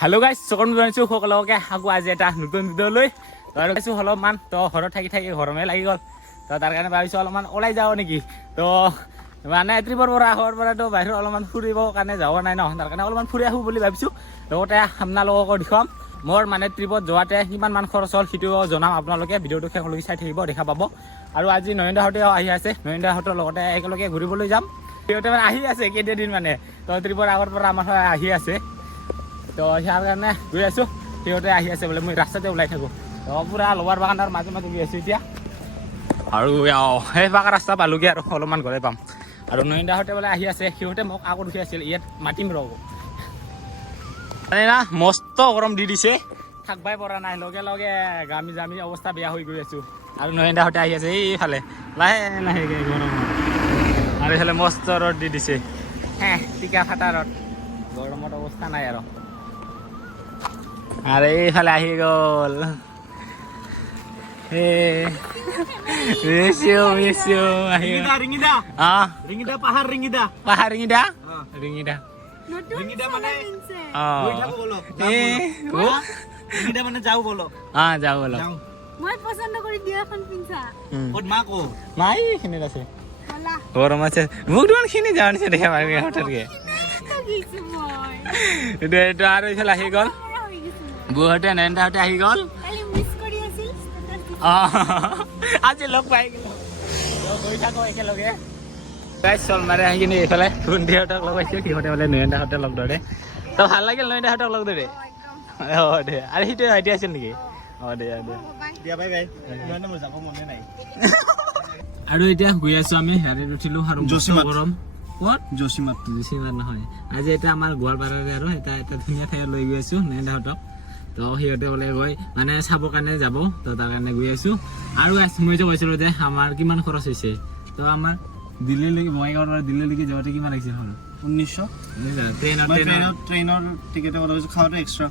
hello' guys চকন জনাইছোঁ সকলোকে আকৌ আজি এটা নতুন ভিডিঅ' লৈ আৰু গাইছোঁ অলপমান তো ঘৰত থাকি গৰমে লাগি গ'ল তো তাৰ কাৰণে ভাবিছোঁ অলপমান ওলাই যাওঁ নেকি তো মানে ট্ৰিপৰ পৰা অহাৰ পৰাতো বাহিৰত অলপমান ফুৰিবৰ কাৰণে যাব নাই ন তাৰ কাৰণে অলপমান ফুৰি আহোঁ বুলি ভাবিছোঁ লগতে আপোনালোককো দেখুৱাম মোৰ মানে ট্ৰিপত যোৱাতে কিমানমান খৰচ হ'ল সেইটো জনাম আপোনালোকে ভিডিঅ'টো শেষলৈকে চাই থাকিব দেখা পাব আৰু আজি নয়নদাহঁতেও আহি আছে নয়নদাহঁতৰ লগতে একেলগে ঘূৰিবলৈ যাম সিহঁতে মানে আহি আছে কেইদিন মানে তো ট্ৰিপৰ আগৰ পৰা আমাৰ আহি আছে তো ইয়াৰ কাৰণে গৈ আছোঁ সিহঁতে আহি আছে বোলে মই ৰাস্তাতে ওলাই থাকোঁ তো পূৰা লোৱাৰ বাগানৰ মাজে মাজে গৈ আছোঁ এতিয়া আৰু সেই বাগান ৰাস্তা পালোগৈ আৰু অলপমান গ'লে পাম আৰু নয়নদাহঁতে বোলে আহি আছে সিহঁতে মোক আগত উঠি আছিল ইয়াত মাতিম ৰ'ব মানে না মস্ত গৰম দি দিছে থাকবাই পৰা নাই লগে লগে গামি জামি অৱস্থা বেয়া হৈ গৈ আছোঁ আৰু নয়নদাহঁতে আহি আছে এইফালে লাহে লাহেকৈ গৰম আৰু এইফালে মস্ত ৰ'দ দি দিছে টিকা ফাটা ৰ'দ গৰমত অৱস্থা নাই আৰু এইফালে আহি গ'ল পাহাৰ ৰিঙিদা মানে যাওঁ বলো মই পছন্দ কৰি দিয়া এখন পিনছা ক'ত মা কো মাই খিনিত আছে গৰম আছে মোক দুখন খিনি যাওঁ নিছে দেখা পাবি হঠাৎকে এইটো আৰু এইফালে আহি গ'ল বুঢ়াহঁতে নয়নদাহঁতে আহি গ'ল আজি লগ পাই গৈ থাকোঁ একেলগে চল মাৰে আহি কিনি এইফালে ভণ্টিহঁতক লগ পাইছোঁ সিহঁতে বোলে নয়নদাহঁতে লগ ধৰে তো ভাল লাগিল নয়নদাহঁতক লগ ধৰে দে আৰু সিটোৱে ভাইটি আছিল নেকি দে যাব মনে নাই আৰু এতিয়া গৈ আছোঁ আমি গাড়ীত উঠিলোঁ আৰু গৰম ক'ত জোচিমাত নহয় আজি এটা আমাৰ গোৱালপাৰাৰে আৰু এটা ধুনীয়া ঠাইত লৈ গৈ আছোঁ নয়নদাহঁতক তো সিহঁতে বোলে গৈ মানে চাবৰ কাৰণে যাব তো তাৰ কাৰণে গৈ আছোঁ আৰু মই যে কৈছিলোঁ যে আমাৰ কিমান খৰচ হৈছে তো আমাৰ দিল্লীলৈকে বঙাইগাঁৱৰ পৰা দিল্লীলৈকে যাওঁতে কিমান লাগিছিল হ'ল 1900 ট্ৰেইনৰ টিকেটৰ কথা কৈছোঁ খাওঁতে এক্সট্ৰা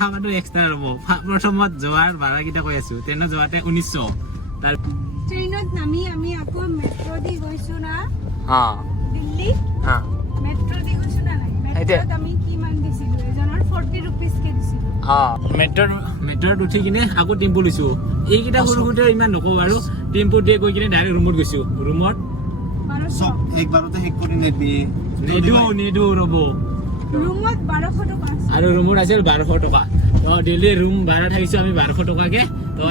খাৱাটো এক্সট্ৰা ৰ'ব প্ৰথমত যোৱাৰ ভাড়াকেইটা কৈ আছোঁ ট্ৰেইনত যোৱাতে 1900 তাৰ ট্ৰেইনত নামি আমি আকৌ মেট্ৰ' দি গৈছোঁ না দিল্লী মেট্ৰ' দি গৈছোঁ না নাই মেট্ৰ'ত আমি কিমান দিছিলোঁ এজনৰ 40 ৰুপিজকৈ দিছিলোঁ মেট্ৰ'ত উঠি কিনে আকৌ টেম্পু লৈছোঁ এইকেইটা সৰু সৰুতে ইমান নকওঁ আৰু টেম্পু দিয়ে গৈ কিনে ডাইৰেক্ট ৰুমত গৈছোঁ ৰুমত একবাৰতে শেষ কৰি নিদো ৰ'ব ৰুমত 1200 টকা আৰু ৰুমত আছিল 1200 টকা তো দিল্লী ৰুম ভাড়া থাকিছোঁ আমি 1200 টকাকৈ তো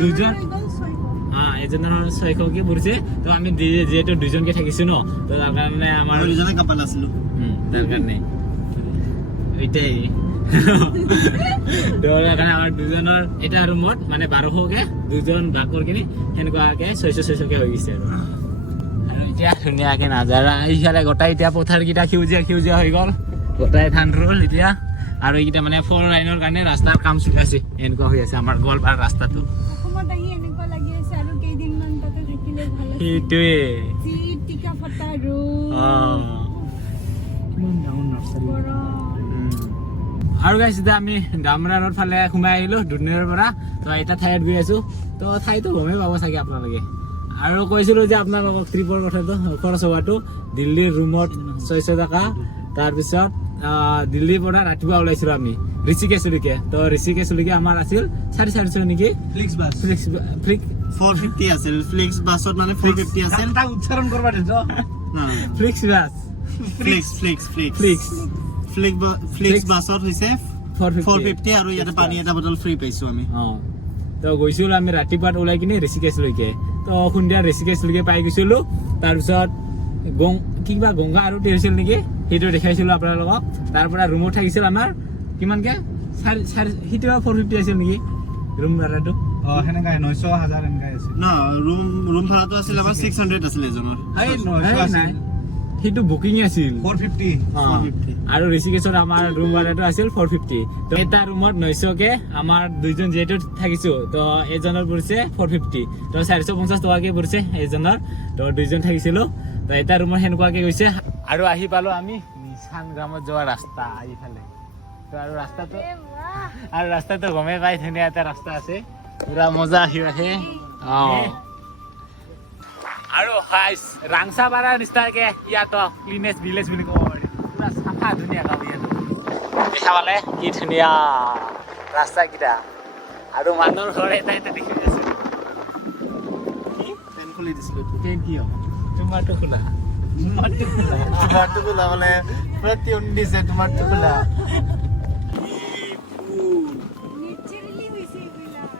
দুজন এজনৰ 600কে পৰিছে তো আমি যিহেতু দুজনকে থাকিছোঁ ন তো তাৰ কাৰণে আমাৰ দুজনে কাপাল আছিলোঁ তাৰ কাৰণে এইটাই আমাৰ দুজনৰ এটা ৰুমত মানে 1200কে দুজন ভাগ কৰি কিনি সেনেকুৱাকৈ 600কে হৈ গৈছে আৰু এতিয়া ধুনীয়াকৈ নাজাৰা এইফালে গোটাই এতিয়া পথাৰকেইটা সেউজীয়া হৈ গ'ল গোটাই ধান ৰ'ল এতিয়া আৰু এইকেইটা মানে 4 লাইনৰ কাৰণে ৰাস্তাৰ কাম চলি আছে এনেকুৱা হৈ আছে আমাৰ গোৱালপাৰা ৰাস্তাটো অসমত আহি এনেকুৱা লাগি আছে আৰু কেইদিনমান তাতে থাকিলে ভাল আছে সেইটোৱে টিকা ফটা ৰ'দ কিমান ডাঙৰ নাৰ্চাৰী আৰু গাইছ এতিয়া আমি ডামৰা ৰোড ফালে সোমাই আহিলোঁ দুধনৈৰ পৰা তো এটা ঠাইত গৈ আছোঁ তো ঠাইটো গমেই পাব চাগে আপোনালোকে আৰু কৈছিলোঁ যে আপোনালোকক ট্ৰিপৰ কথাটো খৰচ হোৱাটো দিল্লীৰ ৰুমত 600 টকা তাৰপিছত দিল্লীৰ পৰা ৰাতিপুৱা ওলাইছিলোঁ আমি ঋষিকেশলৈকে তো ঋষিকেশলৈকে আমাৰ আছিল 450 নেকি ফ্লিক্স 450 আছিল ফ্লিক্স বাছত মানে 450 আছিল এটা উচ্চাৰণ কৰিব দিছ ফ্লিক্স বাছ ফ্লিক্স বাছত হৈছে 450 আৰু ইয়াতে পানী এটা বটল ফ্ৰী পাইছোঁ আমি তো গৈছিলোঁ আমি ৰাতিপুৱাত ওলাই কিনে ঋষিকেশলৈকে তো সন্ধিয়া ঋষিকেশলৈকে পাই গৈছিলোঁ তাৰপিছত কিবা গংগা আৰতি হৈছিল নেকি সেইটো দেখাইছিলোঁ আপোনালোকক তাৰ পৰা ৰুমত থাকিছিল আমাৰ কিমানকৈ সেইটো 450 আছিল নেকি ৰুম ভাড়াটো সেনেকাই 900,000 এনেকাই আছিল না ৰুম ভাড়াটো আছিল আমাৰ 600 আছিল এজনৰ সেইটো বুকিং আছিল 450 আৰু ঋষিকেশত আমাৰ ৰুম ভাড়াটো আছিল 450 তো এটা ৰুমত 900কে আমাৰ দুইজন যিহেতু থাকিছোঁ তো এজনৰ পৰিছে 450 তো 450 টকাকৈ পৰিছে এজনৰ তো দুইজন থাকিছিলোঁ তো এটা ৰুমত সেনেকুৱাকৈ গৈছে আৰু আহি পালোঁ আমি নিচান গ্ৰামত যোৱা ৰাস্তা এইফালে তো আৰু ৰাস্তাটো গমেই পাই ধুনীয়া এটা ৰাস্তা আছে পুৰা মজা আহে আৰু ৰাংচাপাৰাৰ নিচিনাকৈ ইয়াতো ক্লিনেষ্ট ভিলেজ বুলি ক'ব পাৰি পুৰা চাফা ধুনীয়া গাঁও ইয়াতো দেখা পালে কি ধুনীয়া ৰাস্তাকেইটা আৰু মানুহৰ ঘৰ এটা এটা দেখি আছে ফেন খুলি দিছিলো ট্ৰেইন কি হ'ব তোমাৰটো খোলা তোমাৰটো খোলা মানে পুৰা টিউন দিছে তোমাৰটো খোলা নেচাৰেলি হৈছে এইবিলাক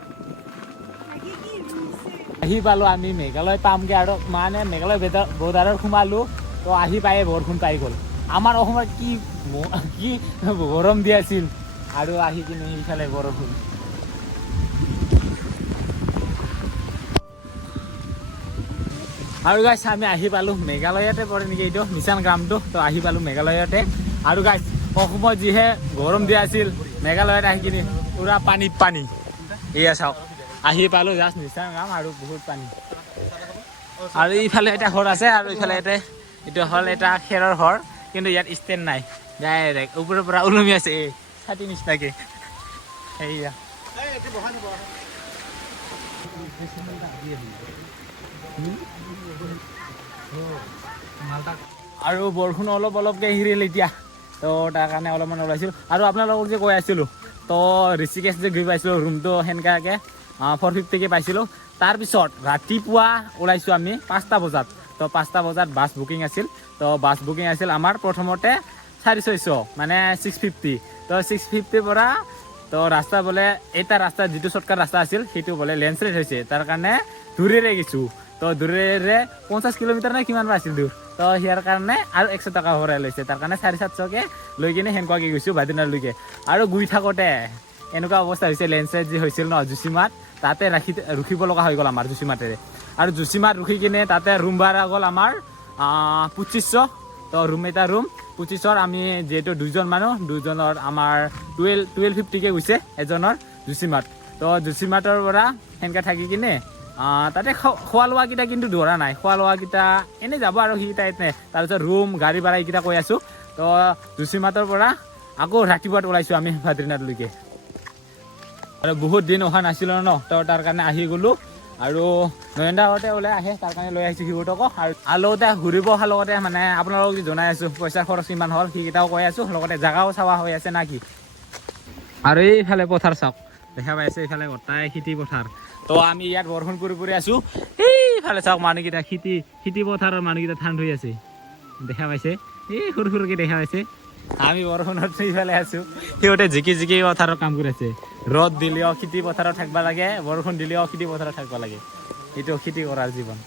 লাগি কি হৈছে আহি পালোঁ আমি মেঘালয় পামগৈ আৰু মানে মেঘালয় বৰ্ডাৰত সোমালোঁ তো আহি পায়ে বৰষুণ পাই গ'ল আমাৰ অসমত কি গৰম দি আছিল আৰু আহি কিনে সেইফালে বৰষুণ আৰু গাইছ আমি আহি পালোঁ মেঘালয়তে পৰে নেকি এইটো মিছান গ্ৰামটো তো আহি পালোঁ মেঘালয়তে আৰু গাইছ অসমত যিহে গৰম দিয়া আছিল মেঘালয়ত আহি কিনে পুৰা পানী এয়া চাওক আহি পালোঁ জাষ্ট মিছান গ্ৰাম আৰু বহুত পানী আৰু ইফালে এটা ঘৰ আছে আৰু ইফালে এইটো হ'ল এটা খেৰৰ ঘৰ কিন্তু ইয়াত ষ্টেণ্ড নাই ডাইৰেক্ট ওপৰৰ পৰা ওলমি আছে এই ছাতি নিচিনাকৈ সেয়া আৰু বৰষুণ অলপকৈ হিৰিল এতিয়া তো তাৰ কাৰণে অলপমান ওলাইছিলোঁ আৰু আপোনালোকক যে কৈ আছিলোঁ তো ঋষিকেশ যে গৈ পাইছিলোঁ ৰুমটো সেনেকুৱাকৈ 450কৈ পাইছিলোঁ তাৰপিছত ৰাতিপুৱা ওলাইছোঁ আমি 5টা বজাত তো 5টা বজাত বাছ বুকিং আছিল তো বাছ বুকিং আছিল আমাৰ প্ৰথমতে 650 মানে 650 তো 650 পৰা তো ৰাস্তা বোলে এটা ৰাস্তা যিটো শ্বৰ্টকাট ৰাস্তা আছিল সেইটো বোলে লেণ্ডশ্লাইড হৈছে তাৰ কাৰণে দূৰেৰে গৈছোঁ তো দূৰেৰে 50 কিলোমিটাৰ নে কিমান আছিল দূৰ তো সিয়াৰ কাৰণে আৰু 100 টকা ভৰাই লৈছে তাৰ কাৰণে 750কৈ লৈ কিনে সেনেকুৱাকৈ গৈছোঁ বাদিনাৰলৈকে আৰু গৈ থাকোঁতে এনেকুৱা অৱস্থা হৈছে লেণ্ডশ্লাইড যি হৈছিল ন জুচিমাত তাতে ৰখিব লগা হৈ গ'ল আমাৰ জুচিমাতেৰে আৰু জুচিমাত ৰখি কিনে তাতে ৰুম ভাড়া গ'ল আমাৰ 2500 তো ৰুম 2500 আমি যিহেতু দুজন মানুহ দুজনৰ আমাৰ 1250কৈ গৈছে এজনৰ জুচিমাত তো জুচিমাতৰ পৰা সেনেকৈ থাকি কিনে তাতে খোৱা লোৱাকেইটা কিন্তু ধৰা নাই খোৱা লোৱাকেইটা এনেই যাব আৰু সি টাইপ নে তাৰপিছত ৰুম গাড়ী ভাড়া এইকেইটা কৈ আছোঁ তো জুচিমাতৰ পৰা আকৌ ৰাতিপুৱাত ওলাইছোঁ আমি বাদ্ৰীনাথলৈকে আৰু বহুত দিন অহা নাছিলোঁ ন তো তাৰ কাৰণে আহি গ'লোঁ আৰু নয়নদাহঁতে ওলাই আহে তাৰ কাৰণে লৈ আহিছোঁ সিহঁতকো আৰু লগতে ঘূৰিব অহাৰ লগতে মানে আপোনালোকক জনাই আছোঁ পইচাৰ খৰচ কিমান হ'ল সেইকেইটাও কৈ আছোঁ লগতে জেগাও চাৱা হৈ আছে না কি আৰু এইফালে পথাৰ চাওক দেখা পাইছে এইফালে গোটাই খেতি পথাৰ তো আমি ইয়াত বৰষুণ পৰি আছোঁ এইফালে চাওক মানুহকেইটা খেতি পথাৰৰ মানুহকেইটা ঠাণ্ডা হৈ আছে দেখা পাইছে এই সৰুকৈ দেখা পাইছে আমি বৰষুণত এইফালে আছোঁ সিহঁতে জিকি পথাৰত কাম কৰি আছে ৰ'দ দিলেও খেতি পথাৰত থাকিব লাগে বৰষুণ দিলেও খেতি পথাৰত থাকিব লাগে এইটো খেতি কৰাৰ জীৱন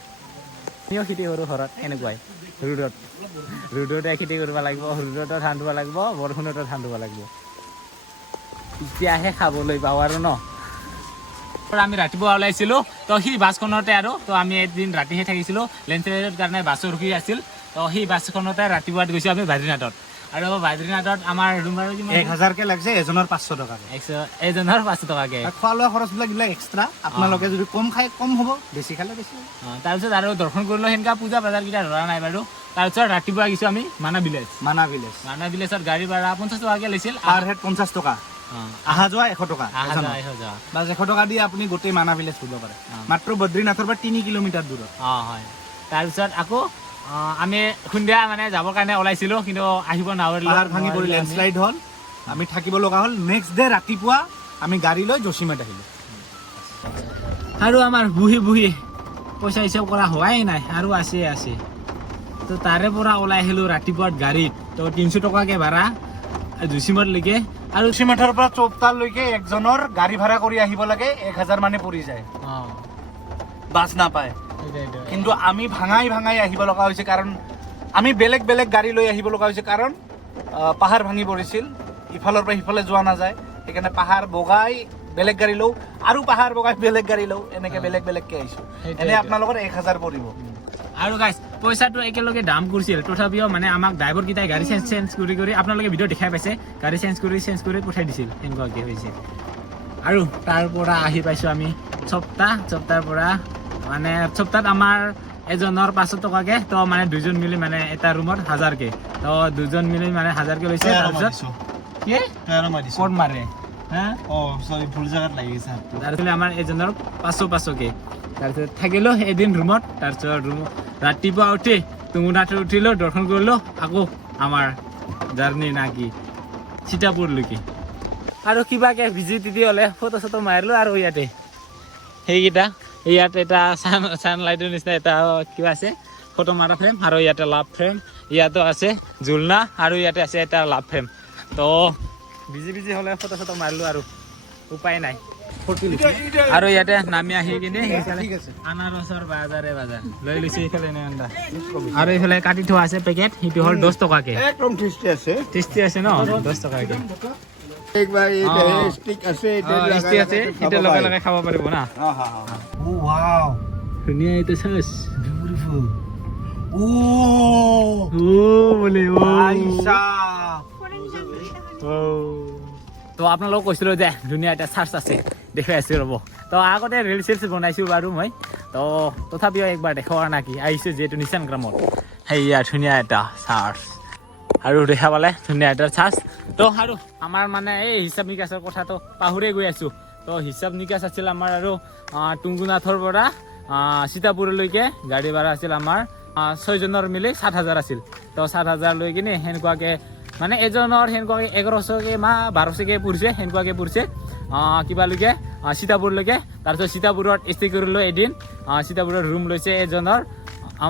আমিও খেতি কৰোঁ ঘৰত এনেকুৱাই ৰ'দতে খেতি কৰিব লাগিব ৰ'দতো ধান ৰুব লাগিব বৰষুণতো ধান ৰুব লাগিব এতিয়াহে খাবলৈ পাওঁ আৰু ন আমি ৰাতিপুৱা ওলাইছিলোঁ তো সেই বাছখনতে আৰু তো আমি এদিন ৰাতিহে থাকিছিলোঁ লেণ্ডশ্লাইডৰ কাৰণে বাছো ৰখি আছিল তো সেই বাছখনতে ৰাতিপুৱাত গৈছোঁ আমি বাদ্ৰীনাথত আৰু বাদ্ৰীনাথত আমাৰ ৰুম আৰু 1000কৈ লাগিছে এজনৰ 500 টকাকৈ এজনৰ 500 টকাকৈ খোৱা লোৱা খৰচবিলাক এইবিলাক এক্সট্ৰা আপোনালোকে যদি কম খাই কম হ'ব বেছি খালে বেছি তাৰপিছত আৰু দৰ্শন কৰিলোঁ সেনেকুৱা পূজা বজাৰকেইটা ধৰা নাই বাৰু তাৰপিছত ৰাতিপুৱা গৈছোঁ আমি মানা ভিলেজত গাড়ী ভাড়া 50 টকাকৈ লৈছিল পাৰ হেড 50 টকা আহা যোৱা 100 টকা বাছ 100 টকা দি আপুনি গোটেই মানা ভিলেজ ফুৰিব পাৰে মাত্ৰ বদ্ৰীনাথৰ পৰা 3 কিলোমিটাৰ দূৰত হয় তাৰপিছত আকৌ আমি সন্ধিয়া মানে যাবৰ কাৰণে ওলাইছিলোঁ কিন্তু আহিব নোৱাৰিলোঁ পাহাৰ ভাঙি পৰি লেণ্ডশ্লাইড হ'ল আমি থাকিব লগা হ'ল নেক্সট ডে ৰাতিপুৱা আমি গাড়ী লৈ জোচিমাত আহিলোঁ আৰু আমাৰ বহি পইচা হিচাপ কৰা হোৱাই নাই আৰু আছে তো তাৰে পৰা ওলাই আহিলোঁ ৰাতিপুৱাত গাড়ীত তো 300 টকাকৈ ভাড়া জোচিমাতলৈকে আৰু জোচিমাতৰ পৰা চৌপতালৈকে একজনৰ গাড়ী ভাড়া কৰি আহিব লাগে 1000 মানে পৰি যায় বাছ নাপায় কিন্তু আমি ভাঙাই আহিব লগা হৈছে কাৰণ আমি বেলেগ গাড়ী লৈ আহিব লগা হৈছে কাৰণ পাহাৰ ভাঙি পৰিছিল ইফালৰ পৰা সিফালে যোৱা নাযায় সেইকাৰণে পাহাৰ বগাই বেলেগ গাড়ী লওঁ আৰু পাহাৰ বগাই বেলেগ গাড়ী লওঁ এনেকৈ বেলেগকৈ আহিছোঁ এনে আপোনালোকৰ 1000 পৰিব আৰু গাইছ পইচাটো একেলগে দাম কৰিছিল তথাপিও মানে আমাক ড্ৰাইভাৰকেইটাই গাড়ী চেঞ্জ কৰি আপোনালোকে ভিডিঅ' দেখাই পাইছে গাড়ী চেঞ্জ কৰি পঠাই দিছিল সেনেকুৱাকৈ হৈছে আৰু তাৰ পৰা আহি পাইছোঁ আমি সপ্তাহৰ পৰা মানে সপ্তাহত আমাৰ এজনৰ 500 টকাকৈ তো মানে দুজন মিলি মানে এটা ৰুমত 1000কৈ তো দুজন মিলি মানে 1000কৈ লৈছে তাৰপিছত ক'ত মাৰে ভুল জেগাত লাগিছে তাৰপিছত আমাৰ এজনৰ 500কৈ তাৰপিছত থাকিলোঁ এদিন ৰুমত তাৰপিছত ৰাতিপুৱা উঠি টুমুনাতে উঠিলোঁ দৰ্শন কৰিলোঁ আকৌ আমাৰ জাৰ্ণি না কি সীতাপুৰলৈকে আৰু কিবাকে ভিজি তিজি হ'লে ফটো চটো মাৰিলোঁ আৰু ইয়াতে সেইকেইটা ইয়াত এটা ছানলাইটৰ নিচিনা এটা কিবা আছে ফটো মাৰা ফ্ৰেম আৰু ইয়াতে লাভ ফ্ৰেম ইয়াতো আছে জোলনা আৰু ইয়াতে আছে এটা লাভ ফ্ৰেম তো বিজি হ'লে ফটো চটো মাৰিলোঁ আৰু উপায় নাই আৰু ইয়াতে নামি আহি কিনে আনাৰসৰ বাজাৰ লৈ লৈছে এইফালে আৰু এইফালে কাটি থোৱা আছে পেকেট সেইটো হ'ল 10 টকাকে একদম টেষ্টি আছে ন 10 টকাকে একবাৰ ষ্টিক আছে এটা লগে খাব পাৰিব না ওয়াও ধুনীয়া এইটো চাচ বিউটিফুল ও বোলে আইসা তো আপোনালোকক কৈছিলোঁ যে ধুনীয়া এটা চাৰ্চ আছে দেখাই আছোঁ ৰ'ব তো আগতে ৰিল চিলছ বনাইছোঁ বাৰু মই তো তথাপিও একবাৰ দেখুওৱা নাকি আহিছোঁ যিহেতু নিচান গ্ৰামত সেয়া ধুনীয়া এটা চাৰ্চ আৰু দেখা পালে ধুনীয়া এটা চাৰ্চ তো আৰু আমাৰ মানে এই হিচাপ নিকাচৰ কথাটো পাহৰিয়ে গৈ আছোঁ তো হিচাপ নিকাচ আছিল আমাৰ আৰু টুংগুনাথৰ পৰা সীতাপুৰলৈকে গাড়ী ভাড়া আছিল আমাৰ 6 জনৰ মিলি 7,000 আছিল তো 7,000 লৈ কিনে সেনেকুৱাকৈ মানে এজনৰ সেনেকুৱাকৈ 1100কে 1200কে পৰিছে সেনেকুৱাকৈ পৰিছে কিবালৈকে সীতাপুৰলৈকে তাৰপিছত সীতাপুৰত ষ্টে কৰিলোঁ এদিন সীতাপুৰত ৰুম লৈছে এজনৰ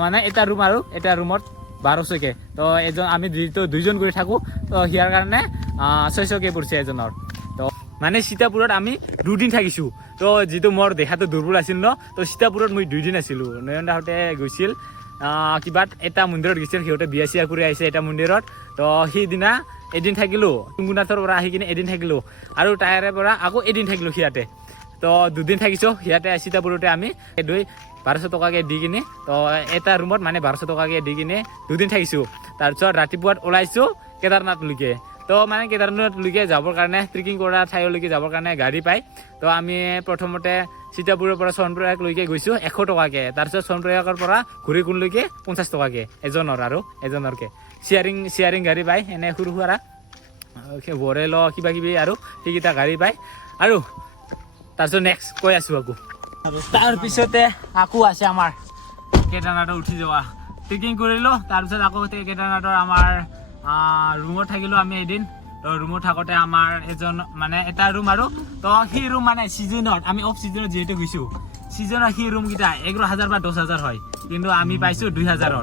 মানে এটা ৰুম আৰু এটা ৰুমত 1200কে তো এজন আমি দুইজন কৰি থাকোঁ তো সিয়াৰ কাৰণে 600কে পৰিছে এজনৰ তো মানে সীতাপুৰত আমি 2 দিন থাকিছোঁ তো যিটো মোৰ দেখাটো দুৰ্বল আছিল ন তো সীতাপুৰত মই 2 দিন আছিলোঁ নয়নদাহঁতে গৈছিল কিবাত এটা মন্দিৰত গৈছিল সিহঁতে বিয়া চিয়া কৰি আহিছে এটা মন্দিৰত তো সেইদিনা এদিন থাকিলোঁ টুংগুনাথৰ পৰা আহি কিনে এদিন থাকিলোঁ আৰু তাৰে পৰা আকৌ এদিন থাকিলোঁ সিয়াতে তো 2 দিন থাকিছোঁ সিয়াতে সীতাপুৰতে আমি 1200 টকাকৈ দি কিনে তো এটা ৰুমত মানে 1200 টকাকৈ দি কিনে 2 দিন থাকিছোঁ তাৰপিছত ৰাতিপুৱাত ওলাইছোঁ কেদাৰনাথলৈকে তো মানে কেদাৰনাথলৈকে যাবৰ কাৰণে ট্ৰেকিং কৰা ঠাইলৈকে যাবৰ কাৰণে গাড়ী পায় তো আমি প্ৰথমতে সীতাপুৰৰ পৰা চনপ্ৰয়াগলৈকে গৈছোঁ 100 টকাকৈ তাৰপিছত চনপ্ৰয়াগৰ পৰা ঘূৰিকুণ্ডলৈকে 50 টকাকৈ এজনৰকৈ শ্বেয়াৰিং গাড়ী পায় এনে সৰু সুৰা বৰেল কিবা কিবি আৰু সেইকেইটা গাড়ী পায় আৰু তাৰপিছত নেক্সট কৈ আছোঁ আকৌ তাৰপিছতে আকৌ আছে আমাৰ কেদাৰনাথত উঠি যোৱা ট্ৰেকিং কৰিলোঁ তাৰপিছত আকৌ কেদাৰনাথৰ আমাৰ ৰুমত থাকিলোঁ আমি এদিন তো ৰুমত থাকোঁতে আমাৰ এজন মানে এটা ৰুম আৰু তো সেই ৰুম মানে ছিজনত আমি অফ ছিজনত যিহেতু গৈছোঁ ছিজনত সেই ৰুমকেইটা 11,000 বা 10,000 হয় কিন্তু আমি পাইছোঁ 2,000ত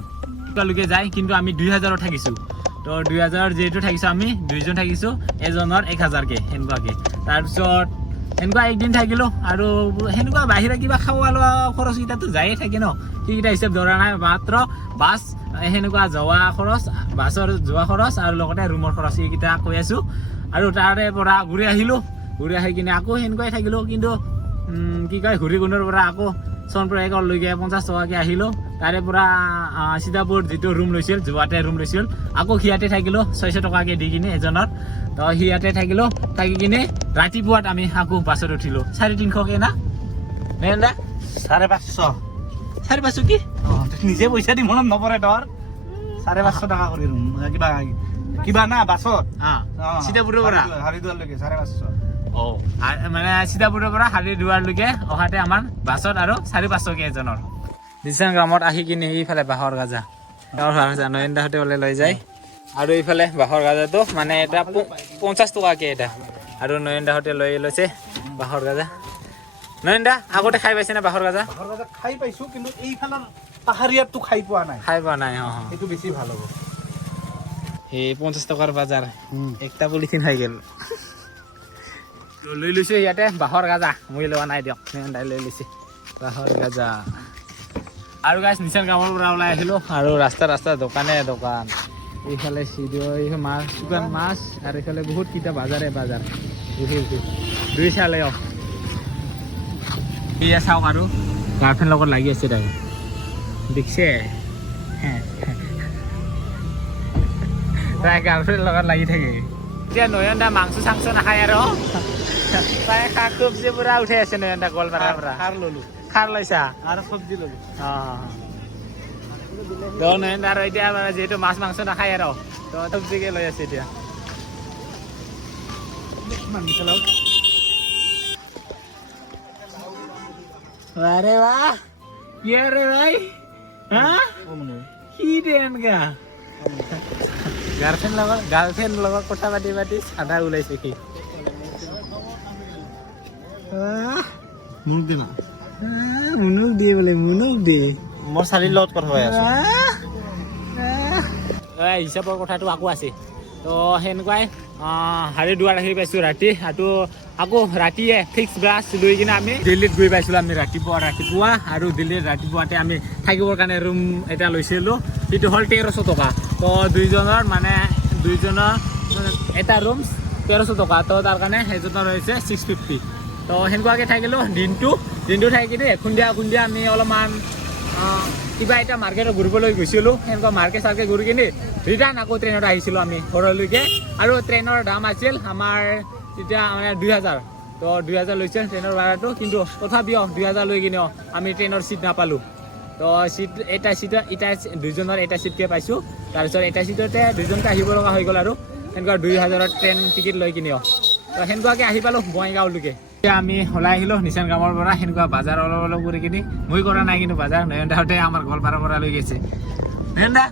তেওঁলোকে যায় কিন্তু আমি 2,000ত থাকিছোঁ তো 2,000 যিহেতু থাকিছোঁ আমি 2 জন থাকিছোঁ এজনৰ 1,000কে সেনেকুৱাকৈ তাৰপিছত সেনেকুৱা একদিন থাকিলোঁ আৰু সেনেকুৱা বাহিৰা কিবা খোৱা লোৱা খৰচকেইটাতো যায়ে থাকে ন সেইকেইটা হিচাপ ধৰা নাই মাত্ৰ বাছ সেনেকুৱা যোৱা খৰচ বাছৰ যোৱা খৰচ আৰু লগতে ৰুমৰ খৰচ সেইকেইটা কৈ আছোঁ আৰু তাৰে পৰা ঘূৰি আহিলোঁ ঘূৰি আহি কিনে আকৌ সেনেকুৱাই থাকিলোঁ কিন্তু কি কয় ঘূৰিকুণ্ডৰ পৰা আকৌ চনপ্ৰয়াগলৈকে 50 টকাকৈ আহিলোঁ তাৰে পৰা সীতাপুৰ যিটো ৰুম লৈছিল যোৱাতে ৰুম লৈছিল আকৌ সিয়াতে থাকিলোঁ 600 টকাকৈ দি কিনে এজনত তো সিয়াতে থাকিলোঁ থাকি কিনে ৰাতিপুৱাত আমি আকৌ বাছত উঠিলোঁ 350কে না মেন্দা 550 কি নিজে পইচা দি মনত নপৰে তোৰ 550 টকা কৰি ৰুম কিবা না বাছত সীতাপুৰৰ পৰা হাৰিদুৱাৰলৈকে 550 মানে সীতাপুৰৰ পৰা হাৰিদুৱাৰলৈকে অহাতে আমাৰ বাছত আৰু 550কে এজনৰ নিচান গ্ৰামত আহি কিনে এইফালে বাঁহৰ গাজা নয়নদাহঁতে ওলাই লৈ যায় আৰু এইফালে বাঁহৰ গাজাটো মানে এটা 50 টকাকৈ এটা আৰু নয়নদাহঁতে লৈ লৈছে বাঁহৰ গাজা নয়নদা আগতে খাই পাইছে না বাঁহৰ গাজা খাই পাইছোঁ কিন্তু এইফালৰ পাহাৰীয়াটো খাই পোৱা নাই এইটো বেছি ভাল হ'ব এই 50 টকাৰ বজাৰ একটা পলিথিন হৈ গ'ল লৈ লৈছোঁ ইয়াতে বাঁহৰ গাজা মই লোৱা নাই দিয়ক নয়নদাই লৈ লৈছে বাঁহৰ গাজা আৰু গাইছ নিচান গ্ৰামৰ পৰা ওলাই আহিলোঁ আৰু ৰাস্তা দোকান এইফালে চিৰিয় মাছ শুকান মাছ আৰু এইফালে বহুত কেইটা বাজাৰ দুই চালে এয়া চাওক আৰু গাৰ্লফ্ৰেণ্ড লগত লাগি আছে তাই দেখিছে তাই গাৰ্লফ্ৰেণ্ড লগত লাগি থাকে এতিয়া নয়নদা মাংস চাংস নাখায় আৰু তাই শাক চব্জি পুৰা উঠাই আছে নয়নদা গোৱালপাৰাৰ পৰা খাৰ লৈছা আৰু চব্জি ল'লোঁ তো নয়নদা আৰু এতিয়া যিহেতু মাছ মাংস নাখায় আৰু তো চব্জিকে লৈ আছে এতিয়া अरे वाह ये रे भाई हाँ की देन का গাৰ্লফ্ৰেণ্ড লগত কথা পাতি পাতি চাধা ওলাইছে সি মোক দিনা মুনুক দিয়ে বোলে মুনুক দিয়ে মই চালিৰ লগত কথা কৈ আছো হিচাপৰ কথাটো আকৌ আছে তো সেনেকুৱাই হাৰিদুৱাৰ আহি পাইছোঁ ৰাতি আৰু আকৌ ৰাতিয়ে ফিক্স ব্ৰাছ লৈ কিনে আমি দিল্লীত গৈ পাইছিলোঁ আমি ৰাতিপুৱা আৰু দিল্লীত ৰাতিপুৱাতে আমি থাকিবৰ কাৰণে ৰুম এটা লৈছিলোঁ সেইটো হ'ল 1300 টকা তো দুইজনৰ এটা ৰুম 1300 টকা তো তাৰ কাৰণে সেইজনৰ হৈছে 650 তো সেনেকুৱাকৈ থাকিলোঁ দিনটো থাকি কিনে সন্ধিয়া আমি অলপমান কিবা এটা মাৰ্কেটত ঘূৰিবলৈ গৈছিলোঁ সেনেকুৱা মাৰ্কেট ঘূৰি কিনে ৰিটাৰ্ণ আকৌ ট্ৰেইনত আহিছিলোঁ আমি ঘৰলৈকে আৰু ট্ৰেইনৰ দাম আছিল আমাৰ তেতিয়া মানে 2000 তো 2000 লৈছিল ট্ৰেইনৰ ভাড়াটো কিন্তু তথাপিও 2000 লৈ কিনেও আমি ট্ৰেইনৰ ছিট নাপালোঁ তো দুইজনৰ এটা ছিটকৈ পাইছোঁ তাৰপিছত এটা ছিটতে দুইজনকে আহিব লগা হৈ গ'ল আৰু সেনেকুৱা 2000ৰ ট্ৰেইন টিকেট লৈ কিনেও তো সেনেকুৱাকৈ আহি পালোঁ বঙাইগাঁওলৈকে এতিয়া আমি ওলাই আহিলোঁ নিচান গাঁৱৰ পৰা সেনেকুৱা বজাৰ অলপ কৰি কিনি মই কৰা নাই কিন্তু বজাৰ নয়নদাহঁতে আমাৰ গোৱালপাৰাৰ পৰা লৈ গৈছে নয়নদা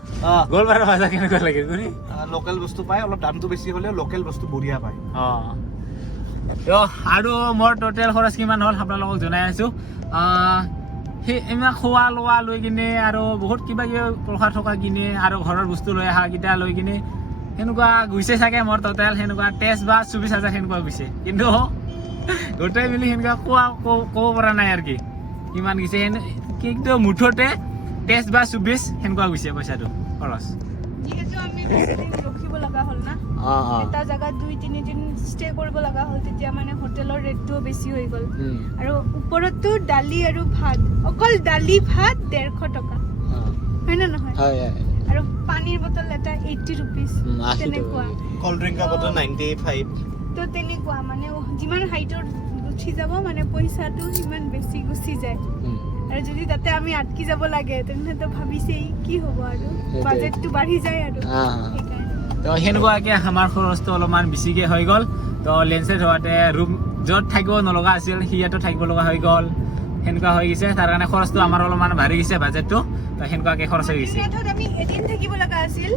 গোৱালপাৰাৰ বজাৰ কেনেকুৱা লাগে ঘূৰি লোকেল বস্তু পায় অলপ দামটো বেছি হ'লেও লোকেল বস্তু বঢ়িয়া পায় তো আৰু মোৰ টোটেল খৰচ কিমান হ'ল আপোনালোকক জনাই আছোঁ সেই ইমান খোৱা লোৱা লৈ কিনে আৰু বহুত কিবা প্ৰসাদ থকা কিনে আৰু ঘৰৰ বস্তু লৈ অহাকেইটা লৈ কিনে সেনেকুৱা গৈছে চাগে মোৰ টোটেল সেনেকুৱা 23 বা 24,000 সেনেকুৱা গৈছে কিন্তু গোটেই মিলি সেনেকুৱা ক'ব পৰা নাই আৰু কি কিমান গৈছে কিন্তু মুঠতে 23 বা 24 সেনেকুৱা গৈছে পইচাটো খৰচ যিহেতু আমি বেছিদিন ৰখিব লগা হ'ল না এটা জাগাত 2-3 দিন ষ্টে কৰিব লগা হ'ল তেতিয়া মানে হোটেলৰ ৰেটটোও বেছি হৈ গ'ল আৰু ওপৰতো দালি আৰু ভাত অকল দালি ভাত 150 টকা হয় না নহয় আৰু পানীৰ বটল এটা 80 rupees তেনেকুৱা কল্ড ড্ৰিংকৰ বটল 95 তো তেনেকুৱা মানে যিমান হাইটৰ উঠি যাব মানে পইচাটো সিমান বেছি গুচি যায় আৰু যদি তাতে আমি আটকি যাব লাগে তেন্তে তো ভাবিছেই কি হ'ব আৰু বাজেটটো বাঢ়ি যায় আৰু তো সেনেকুৱাকৈ আমাৰ খৰচটো অলপমান বেছিকৈ হৈ গ'ল তো লেন্সেট হোৱাতে ৰুম য'ত থাকিব নলগা আছিল সিয়াতো থাকিব লগা হৈ গ'ল সেনেকুৱা হৈ গৈছে তাৰ কাৰণে খৰচটো আমাৰ অলপমান বাঢ়ি গৈছে বাজেটটো তো সেনেকুৱাকৈ খৰচ হৈ গৈছে আমি এদিন থাকিব লগা আছিল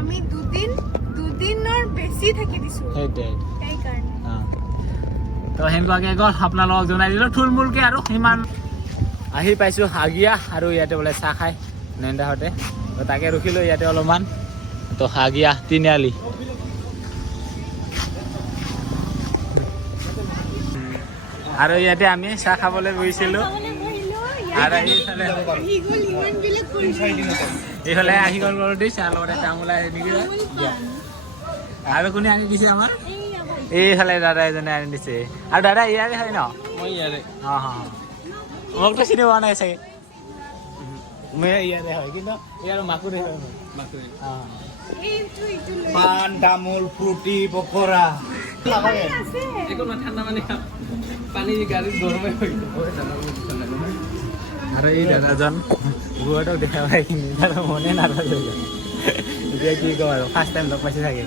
আমি দুদিনৰ বেছি থাকি দিছোঁ সেইকাৰণে তো সেনেকুৱাকৈ গ'ল আপোনালোকক জনাই দিলোঁ থুলমূলকৈ আৰু সিমান আহি পাইছোঁ হাগিয়া আৰু ইয়াতে বোলে চাহ খাই নয়নদাহঁতে তো তাকে ৰখিলোঁ ইয়াতে অলপমান তো হাগিয়া তিনিআলি আৰু ইয়াতে আমি চাহ খাবলৈ বহিছিলোঁ আৰু এইফালে আহি গ'ল গ'ল চাহ লগতে তামোল আহি নেকি আৰু কোনে আনি দিছে আমাৰ এইফালে দাদা এজনে আনি দিছে আৰু দাদা ইয়াৰে হয় ন মই ইয়াৰে মোকতো চিনি পোৱা নাই চাগে মই ইয়াৰে হয় কিন্তু ইয়াৰ মাকুৰে হয় মাকুৰে পান তামোল ফ্ৰুটি পকৰা ঠাণ্ডা মানে পানী গাড়ীত গৰমে হৈ আৰু এই দাদাজন বুঢ়াটোক দেখা পাই কিনি তাৰ মনে নাৰাজ হৈ গ'ল এতিয়া কি কওঁ আৰু ফাৰ্ষ্ট টাইম লগ পাইছে চাগে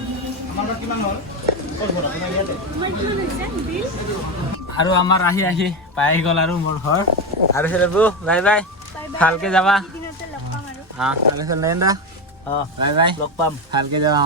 আৰু আমাৰ আহি পাই গ'ল আৰু মোৰ ঘৰ আৰু সেইবোৰ বাই বাই ভালকে যাবা তাৰপিছত নয়নদা বাই বাই লগ পাম ভালকে যাবা